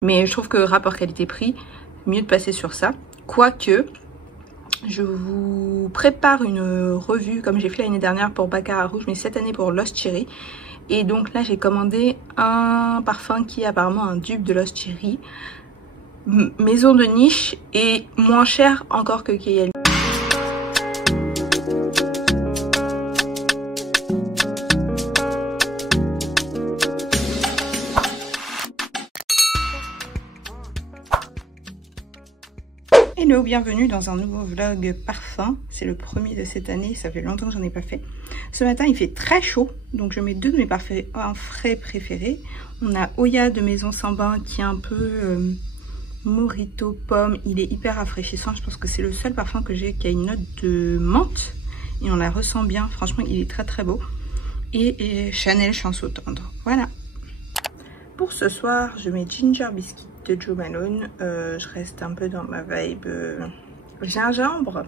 Mais je trouve que rapport qualité-prix, mieux de passer sur ça. Quoique, je vous prépare une revue comme j'ai fait l'année dernière pour Baccarat Rouge, mais cette année pour Lost Cherry. Et donc là, j'ai commandé un parfum qui est apparemment un dupe de Lost Cherry. Maison de niche et moins cher encore que Kayali. Hello, bienvenue dans un nouveau vlog parfum. C'est le premier de cette année, ça fait longtemps que j'en ai pas fait. Ce matin il fait très chaud, donc je mets deux de mes parfums frais préférés. On a Oya de Maison Sans Bain qui est un peu Mojito pomme, il est hyper rafraîchissant. Je pense que c'est le seul parfum que j'ai qui a une note de menthe et on la ressent bien, franchement il est très très beau. Et Chanel Chanson Tendre, voilà. Pour ce soir je mets Ginger Biscuit de Jo Malone. Je reste un peu dans ma vibe gingembre,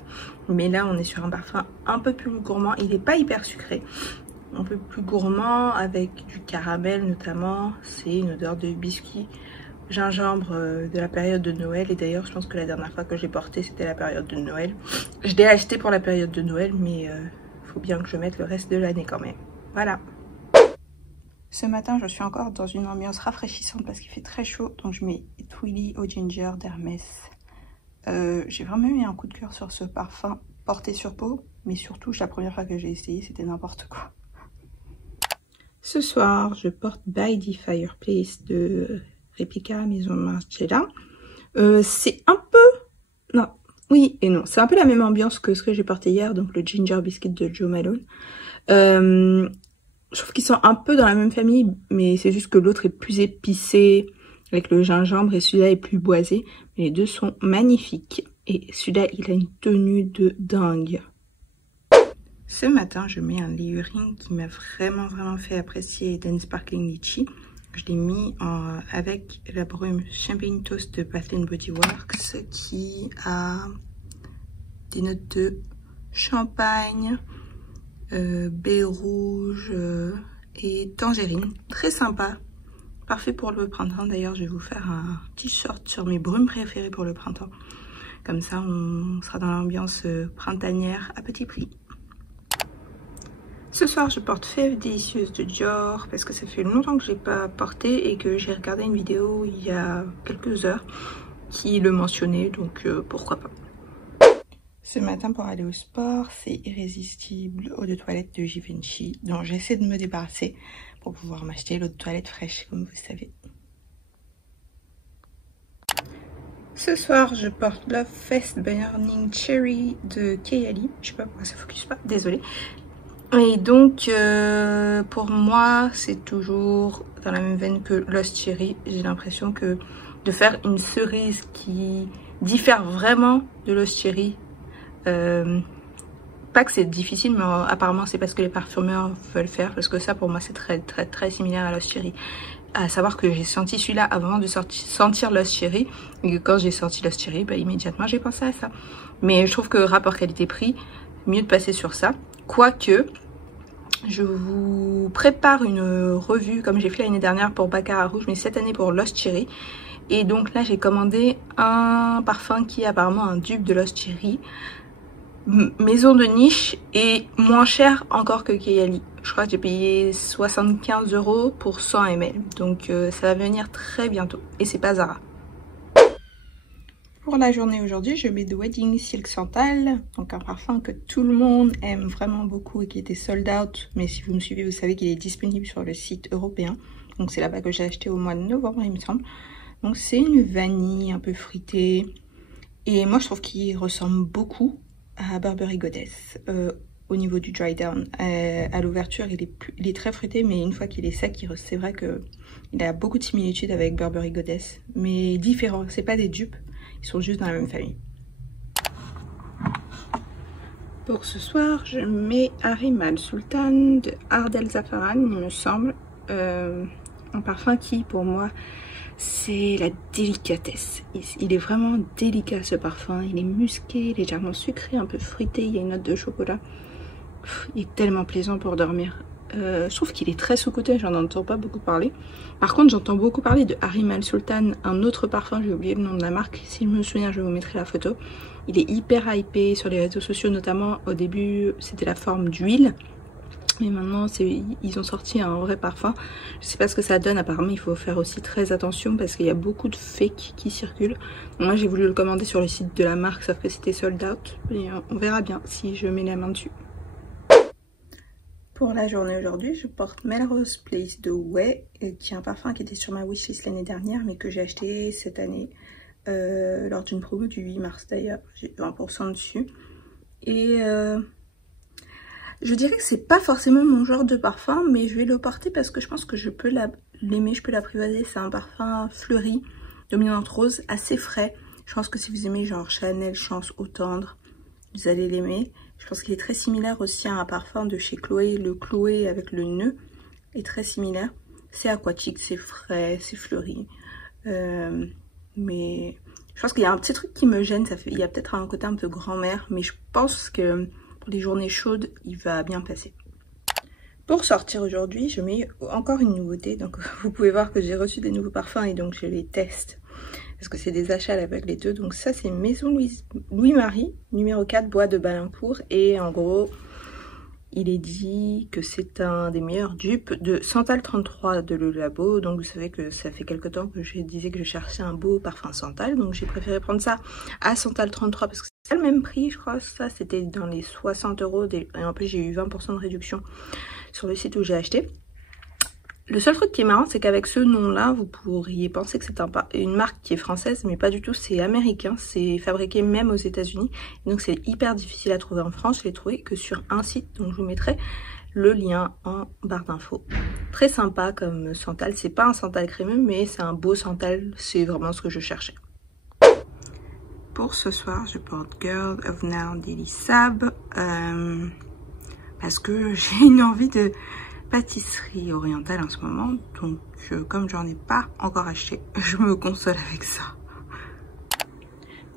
mais là on est sur un parfum un peu plus gourmand. Il n'est pas hyper sucré, un peu plus gourmand avec du caramel notamment. C'est une odeur de biscuit gingembre de la période de Noël. Et d'ailleurs je pense que la dernière fois que j'ai porté c'était la période de Noël. Je l'ai acheté pour la période de Noël, mais faut bien que je mette le reste de l'année quand même. Voilà. Ce matin, je suis encore dans une ambiance rafraîchissante parce qu'il fait très chaud. Donc je mets Twilly au ginger d'Hermès. J'ai vraiment eu un coup de cœur sur ce parfum porté sur peau. Mais surtout, la première fois que j'ai essayé, c'était n'importe quoi. Ce soir, je porte By the Fireplace de Replica Maison Margiela. C'est un peu... Non, oui et non. C'est un peu la même ambiance que ce que j'ai porté hier. Donc le Ginger Biscuit de Jo Malone. Je trouve qu'ils sont un peu dans la même famille, mais c'est juste que l'autre est plus épicé avec le gingembre et celui-là est plus boisé. Mais les deux sont magnifiques. Et celui-là, il a une tenue de dingue. Ce matin, je mets un layering qui m'a vraiment fait apprécier Eden Sparkling Litchi. Je l'ai mis avec la brume Champagne Toast de Bath & Body Works qui a des notes de champagne, baie rouge et tangerine. Très sympa, parfait pour le printemps. D'ailleurs je vais vous faire un t-shirt sur mes brumes préférées pour le printemps, comme ça on sera dans l'ambiance printanière à petit prix. Ce soir je porte Fève délicieuse de Dior parce que ça fait longtemps que je l'ai pas porté et que j'ai regardé une vidéo il y a quelques heures qui le mentionnait, donc pourquoi pas. Ce matin pour aller au sport, c'est Irrésistible eau de toilette de Givenchy dont j'essaie de me débarrasser pour pouvoir m'acheter l'eau de toilette fraîche comme vous savez. Ce soir je porte Love Fest Burning Cherry de Kayali. Je sais pas pourquoi ça focus pas, désolée. Et donc pour moi c'est toujours dans la même veine que Lost Cherry. J'ai l'impression que de faire une cerise qui diffère vraiment de Lost Cherry. Pas que c'est difficile, mais apparemment c'est parce que les parfumeurs veulent faire, parce que ça pour moi c'est très similaire à Lost Cherry. À savoir que j'ai senti celui-là avant de sentir Lost Cherry, et que quand j'ai sorti Lost Cherry, bah, immédiatement j'ai pensé à ça. Mais je trouve que rapport qualité-prix, mieux de passer sur ça. Quoique, je vous prépare une revue comme j'ai fait l'année dernière pour Baccarat Rouge, mais cette année pour Lost Cherry. Et donc là j'ai commandé un parfum qui est apparemment un dupe de Lost Cherry. Maison de niche et moins cher encore que Kayali. Je crois que j'ai payé 75 € pour 100 ml. Donc ça va venir très bientôt. Et c'est pas Zara. Pour la journée aujourd'hui, je mets The Wedding Silk Santal. Donc un parfum que tout le monde aime vraiment beaucoup et qui était sold out. Mais si vous me suivez, vous savez qu'il est disponible sur le site européen. Donc c'est là-bas que j'ai acheté au mois de novembre, il me semble. Donc c'est une vanille un peu fruitée. Et moi je trouve qu'il ressemble beaucoup à Burberry Goddess au niveau du dry down. À l'ouverture il est très fruité, mais une fois qu'il est sec, c'est vrai qu'il a beaucoup de similitudes avec Burberry Goddess, mais différents. C'est pas des dupes, ils sont juste dans la même famille. Pour ce soir je mets Arimal Sultan de Ardel Zafaran, il me semble. Un parfum qui pour moi c'est la délicatesse. Il est vraiment délicat ce parfum. Il est musqué, légèrement sucré, un peu fruité. Il y a une note de chocolat. Il est tellement plaisant pour dormir. Je trouve qu'il est très sous-coté, j'en entends pas beaucoup parler. Par contre, j'entends beaucoup parler de Harim Al Sultan, un autre parfum, j'ai oublié le nom de la marque. Si je me souviens, je vous mettrai la photo. Il est hyper hypé sur les réseaux sociaux, notamment au début, c'était la forme d'huile. Mais maintenant, ils ont sorti un vrai parfum. Je sais pas ce que ça donne, apparemment il faut faire aussi très attention parce qu'il y a beaucoup de fake qui circulent. Donc moi j'ai voulu le commander sur le site de la marque, sauf que c'était sold out. Et on verra bien si je mets la main dessus. Pour la journée aujourd'hui, je porte Melrose Place de Ouai, qui est un parfum qui était sur ma wishlist l'année dernière, mais que j'ai acheté cette année lors d'une promo du 8 mars d'ailleurs. J'ai 20% dessus. Et je dirais que c'est pas forcément mon genre de parfum, mais je vais le porter parce que je pense que je peux l'aimer, je peux l'apprivoiser. C'est un parfum fleuri, dominante rose, assez frais. Je pense que si vous aimez genre Chanel, Chance, Eau Tendre, vous allez l'aimer. Je pense qu'il est très similaire aussi à un parfum de chez Chloé. Le Chloé avec le nœud est très similaire. C'est aquatique, c'est frais, c'est fleuri. Mais je pense qu'il y a un petit truc qui me gêne. Il y a peut-être un côté un peu grand-mère, mais je pense que pour les journées chaudes, il va bien passer. Pour sortir aujourd'hui, je mets encore une nouveauté. Donc vous pouvez voir que j'ai reçu des nouveaux parfums et donc je les teste. Parce que c'est des achats avec les deux. Donc ça c'est Maison Louis-Marie, numéro 4, bois de Balincourt. Et en gros, il est dit que c'est un des meilleurs dupes de Santal 33 de Le Labo. Donc vous savez que ça fait quelque temps que je disais que je cherchais un beau parfum Santal. Donc j'ai préféré prendre ça à Santal 33 parce que c'est le même prix, je crois. Ça c'était dans les 60 €. Et en plus j'ai eu 20% de réduction sur le site où j'ai acheté. Le seul truc qui est marrant, c'est qu'avec ce nom-là, vous pourriez penser que c'est une marque qui est française, mais pas du tout, c'est américain, c'est fabriqué même aux États-Unis. Donc c'est hyper difficile à trouver en France, je l'ai trouvé que sur un site, donc je vous mettrai le lien en barre d'infos. Très sympa comme Santal, c'est pas un Santal crémeux, mais c'est un beau Santal, c'est vraiment ce que je cherchais. Pour ce soir, je porte Girl of Now d'Elie Saab, parce que j'ai une envie de pâtisserie orientale en ce moment, donc comme j'en ai pas encore acheté, je me console avec ça.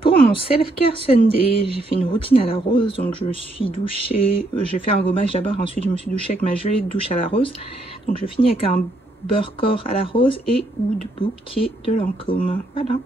Pour mon self-care Sunday, j'ai fait une routine à la rose, donc je me suis douchée, j'ai fait un gommage d'abord, ensuite je me suis douchée avec ma gelée de douche à la rose, donc je finis avec un beurre corps à la rose et oud bouquet de Lancôme, voilà.